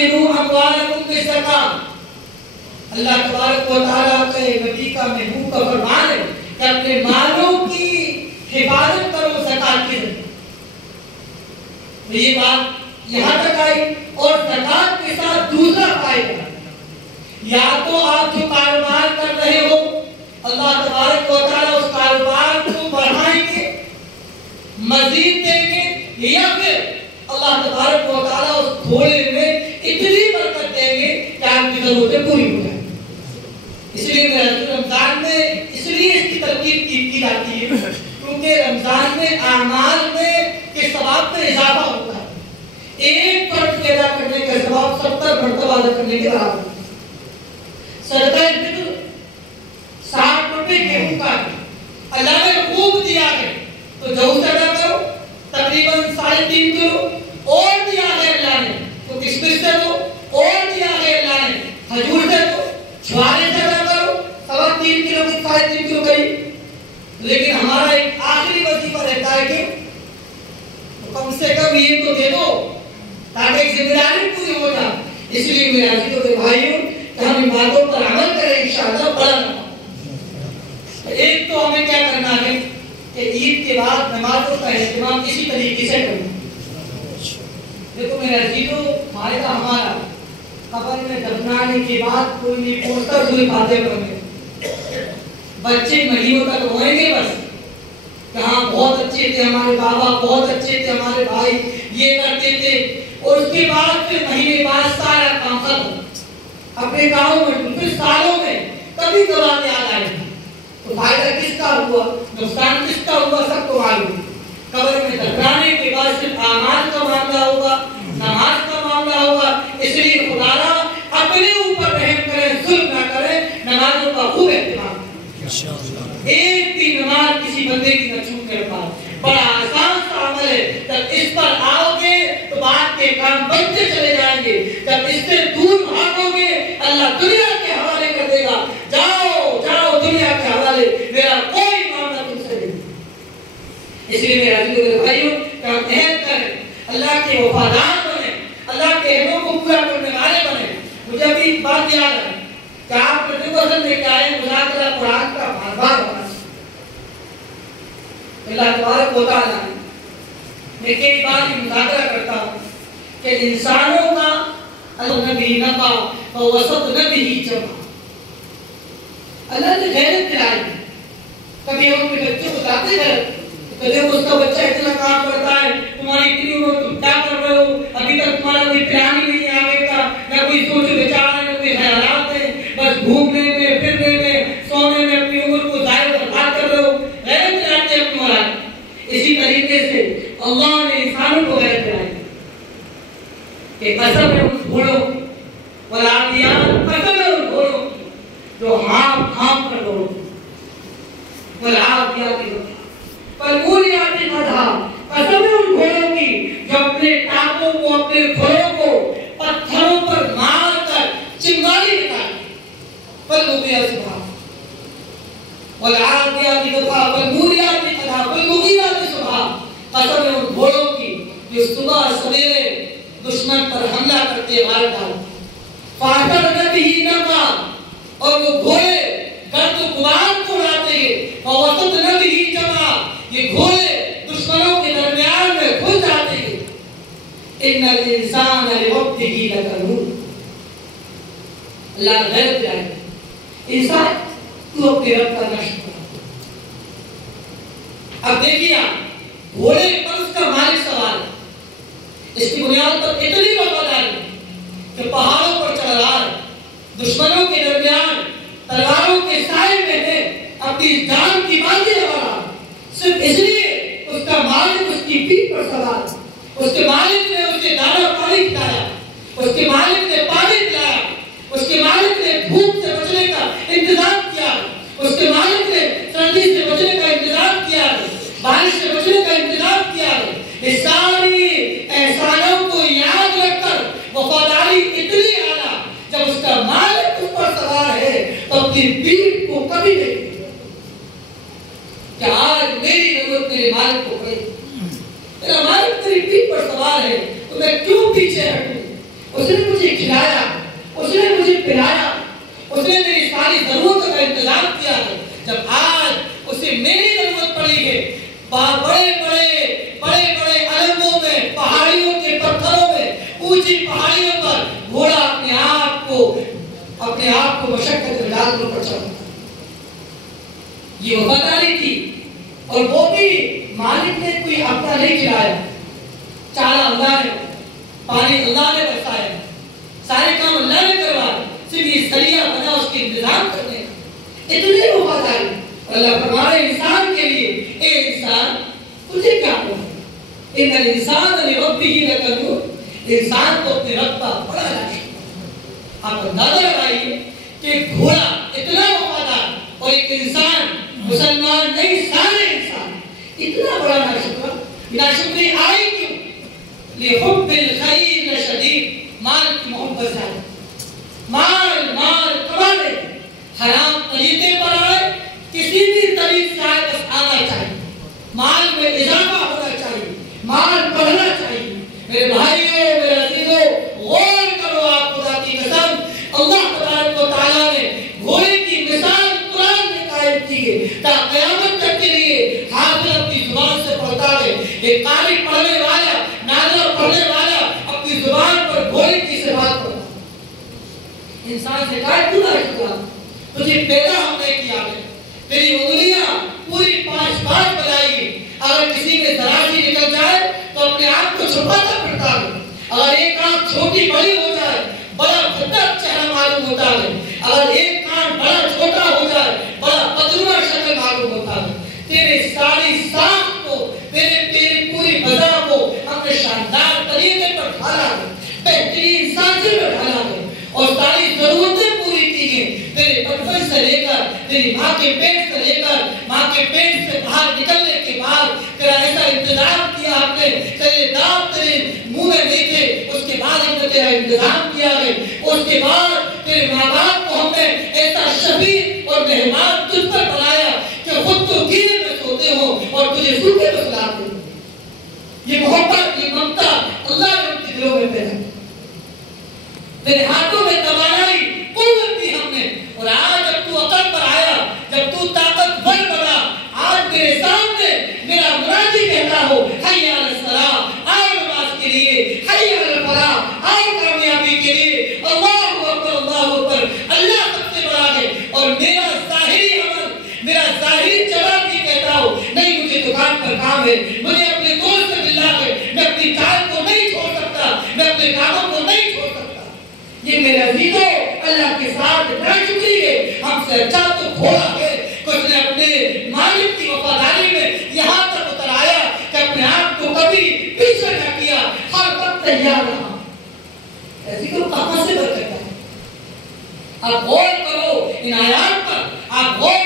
وَأَنْفِقُوا أَمْوَالَكُمْ بِالزَّكَاةِ. اللہ تبارک و تعالیٰ کے نبی کا محبوب کا فرمان ہے کہ اپنے مالوں کی حفاظت کرو زکات کے ذریعے. یہ بات یہاں تک آئی. اور زکات کے ساتھ دوسرا فائدہ، یا تو آپ جو کاروبار کر رہے ہو اللہ تبارک و تعالیٰ اس کاروبار کو بڑھائیں گے، مزید دیں گے، یا پھر اللہ تبارک و تعالیٰ اس تھوڑے میں اتنی برکت دیں گے کہ آپ کی ضرورتیں پوری ہو جائیں. اس لیے رمضان میں اس لیے اس کی ترغیب کی جاتی ہے کیونکہ رمضان میں اعمال میں کے ثواب میں اضافہ ہوتا ہے. ایک فرض ادا کرنے کا ثواب 70 مرتبہ ادا کرنے کے برابر ہے. صدقہ فطر 60 روپے گیہوں کا اللہ نے خوب دیا ہے تو جو ادا کرو، تقریباً 3.5 کلو اور دیا ہے اللہ نے تو کشمش سے دو، اور دیا ہے اللہ نے کھجور سے دو، چھوارے سے ادا کرو، 3.5 کلو کی 3.5 کلو قریب. لیکن ہمارا ایک آخری وظیفہ رہتا ہے کہ کم سے کم یہ تو دے دو تاکہ ایک ذمہ داری پوری ہو جائے. اس لیے میرے عزیزوں کے بھائیوں کہ ہم ان باتوں پر عمل کریں انشاءاللہ بڑا نفع. ایک تو ہمیں کیا کرنا ہے کہ عید کے بعد نمازوں کا اہتمام اسی طریقے سے کرنا. دیکھو میرے عزیزوں، فائدہ ہمارا قبر میں دفنانے کے بعد کوئی نہیں پوچھتا سوری باتیں پڑھنے. بچے مہینوں تک روئیں گے بس کہ ہاں بہت اچھے تھے ہمارے بابا، بہت اچھے تھے ہمارے بھائی، یہ کرتے تھے. اور اس کے بعد پھر مہینے بعد سارا کام ختم. اپنے گاؤں میں پھر سالوں میں کبھی کبھار یاد آئے گا تو فائدہ کس کا ہوا، نقصان کس کا ہوا، سب کو معلوم. قبر میں دفنانے کے بعد صرف اعمال کا معاملہ ہوگا، نماز کا معاملہ ہوگا. اس لیے خدا را اپنے اوپر رحم کرے، ظلم نہ کرے، نمازوں کا خوب اہتمام کرے. ایک بھی نماز کسی بندے کی نہ چھوٹ کر پائے. بڑا آسان سا عمل ہے. جب اس پر آؤ گے تو بات کے کام بنتے چلے جائیں گے. جب اس سے دور بھاگو گے اللہ دنیا کے حوالے کر دے گا. جاؤ جاؤ دنیا کے حوالے، میرا کوئی معاملہ تم سے نہیں. اس لیے میرے عزیزوں کے بھائیوں کہ ہم عہد کریں، اللہ کے وفادار بنیں، اللہ کے عہدوں کو پورا کرنے والے بنیں. مجھے ابھی بات یاد ہے کہ آپ پروفیسر لے کے آئے مذاکرہ قرآن کا بار بار ہونا. اللہ تبارک و تعالیٰ میں کئی بار یہ مذاکرہ کرتا ہوں کہ انسانوں کا نبی نفع وسط نبی جمع. اللہ نے غیرت دلائی. کبھی ہم اپنے بچوں کو بتاتے ہیں کہ دیکھو اس کا بچہ اتنا کام کرتا ہے، تمہاری اتنی عمر تم کیا کر رہے ہو، ابھی تک تمہارا کوئی پلان ہی نہیں آگے کا، نہ کوئی سوچ بچار ہے، نہ کوئی خیالات ہے، بس گھومنے میں پھرنے میں سونے میں اپنی عمر کو ضائع برباد کر رہے ہو. غیرت دلاتے ہیں اپنی اولاد. اسی طریقے سے اللہ نے انسانوں کو غیرت دلائی کہ قسم ہے اس گھوڑوں والعادیات، قسم ہے اس گھوڑوں جو ہانپ کر دوڑو، والعادیات فالموریات قدحا، قسم ہے ان گھوڑوں کی جو اپنے ٹانگوں کو، اپنے کھروں کو پتھروں پر مار کر چنگاری نکالتی. فالموریات صبح والعادیات ضبحا فالموریات قدحا فالمغیرات صبحا. قسم ہے ان گھوڑوں کی جو صبح سویرے دشمن پر حملہ کرتے مار ڈالتے. فاحشر نبی نقا، اور وہ گھوڑے گرد و غبار کو اڑاتے ہیں. وسط نبی جمع، یہ گھوڑے دشمنوں کے درمیان میں گھل جاتے ہیں. ان الانسان لربہ لکنود. اللہ غیرت دلائے انسان تو اپنے رب کا نہ شکر. اب دیکھیے آپ گھوڑے پر اس کا مالک سوال ہے. اس کی بنیاد پر اتنی وفاداری کہ پہاڑوں پر چڑھ رہا ہے، دشمنوں کے درمیان تلواروں کے سائے میں ہے، اپنی جان کی بازی لگا رہا ہے صرف اس لیے اس کا مالک اس کی پیٹھ پر سوار ہے. اس کے مالک نے اسے دانا پانی کھلایا، اس کے مالک نے پانی پلایا، اس کے مالک نے بھوک سے بچنے کا انتظام کیا، اس کے مالک نے سردی سے بچنے کا انتظام کیا، بارش سے بچنے کا انتظام کیا. اس ساری احسانوں کو یاد رکھ کر وفاداری اتنی اعلیٰ جب اس کا مالک اس پر سوار ہے تو اپنی پیٹھ کو کبھی نہیں کہ آج میری ضرورت میرے مالک کو پڑے. میرا مالک میری پیٹھ پر سوار ہے تو میں کیوں پیچھے ہٹوں. اس نے مجھے اونچی پہاڑیوں پر گھوڑا اپنے آپ کو مشقت میں ڈال کر چلتا ہے. یہ وفاداری تھی. اور وہ بھی مالک نے کوئی اپنا نہیں کھلایا, چارہ اللہ نے, پانی اللہ نے برسایا, سارے کام اللہ نے کروائے, صرف یہ ذریعہ بنا اس کے انتظام کرنے کا. اتنی وفاداری. اللہ فرمائے انسان کے لیے, اے انسان تجھے کیا ہوا, ان الانسان لربہ لکنود, انسان کو اپنے رب کا بڑا لاشکر. آپ اندازہ لگائیے کہ گھوڑا اتنا وفادار اور ایک انسان, مسلمان نہیں سارے انسان, اتنا بڑا ناشکر. ناشکری آئی کیوں؟ لحب الخیر شدید, مال کی محبت سے. مال کما لے, حرام طریقے پر آئے, کسی بھی طریق سے آئے, بس آنا چاہیے. مال میں اضافہ ہونا چاہیے, مال بڑھنا چاہیے. میرے بھائیوں, میرے عزیزوں, غور کرو. آپ خدا کی قسم, اللہ تبارک و تعالیٰ نے گھوڑے کی مثال قرآن میں قائم کی ہے تاکہ قیامت تک کے لیے حافظ اپنی زبان سے پڑھتا ہے. ایک قاری پڑھنے والا, ناظر پڑھنے والا اپنی زبان پر گھوڑے کی صفات پڑھتا. انسان سے کہا کیوں نہ شکرا, تجھے پیدا ہم نے کیا ہے, تیری انگلیاں پوری 5 بنائی ہے. اگر کسی میں ذرا سی نکل جائے تو اپنے آپ کو چھپاتا پڑتا ہے. اگر ایک آنکھ چھوٹی بڑی ہو جائے, بڑا بھدا چہرہ معلوم ہوتا ہے. اگر ایک کان بڑا چھوٹا ہو جائے, بڑا پتلوا شکل معلوم ہوتا ہے. تیرے ساری ساخت کو, تیری پوری بدا کو ہم نے شاندار طریقے پر ڈھالا ہے, بہترین سانچے میں ڈھالا ہے, اور ساری ضرورتیں پوری کی ہیں. تیرے بچپن سے لے کر, تیری ماں کے پیٹ سے لے کر, ماں کے پیٹ سے باہر نکلنے کے بعد تیرا ایسا انتظام کیا ہم نے, تیرے دانت تیرے منہ میں نہیں تھے, اس کے بعد ہم نے تیرا انتظام کیا ہے. اس کے بعد تیرے ماں باپ کو ہم نے ایسا شفیع اور مہمان تجھ پر بنایا کہ خود تو گیلے میں سوتے ہو اور تجھے سوتے میں سلاتے ہو. یہ محبت, یہ ممتا اللہ نے ان کے دلوں میں پیدا کی. تیرے ہاتھوں میں توانائی, قوت دی ہم نے. اور آج جب تو عقل پر آیا, جب تو طاقتور بنا, آج میرے سامنے میرا منادی کہتا ہو حی علی الصلاۃ, آؤ نماز کے لیے, حی علی الفلاح, آؤ کامیابی کے لیے. اللہ اکبر, اللہ اکبر, اللہ سب سے بڑا ہے. اور میرا ظاہری عمل, میرا ظاہری جواب یہ کہتا ہو نہیں مجھے دکان پر کام ہے, مجھے اپنے دوست سے ملنا ہے, میں اپنی کار کو نہیں چھوڑ سکتا, میں اپنے کاموں کو نہیں چھوڑ سکتا. یہ میرے عزیزوں اللہ کے ساتھ ناشکری ہے. ہم سے اچھا تو گھوڑا ہے, کچھ نے اپنے مالک کی وفاداری میں یہاں تک اتر آیا کہ اپنے آپ کو کبھی پیچھے نہ کیا, ہر وقت تیار رہا. ایسی تو کہاں سے برکت ہے؟ آپ غور کرو ان آیات پر, آپ غور